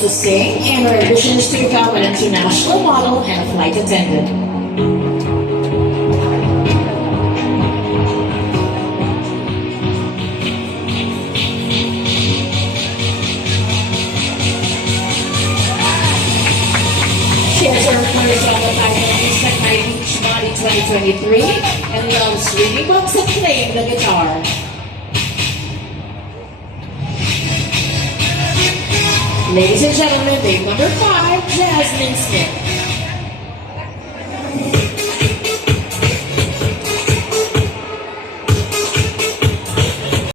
to sing, and her ambition is to become an international model and a flight attendant. She has earned honors on the title Miss My Beach Body 2023 and loves reading books and playing the guitar. Ladies and gentlemen, date number 5, Jasmine Smith.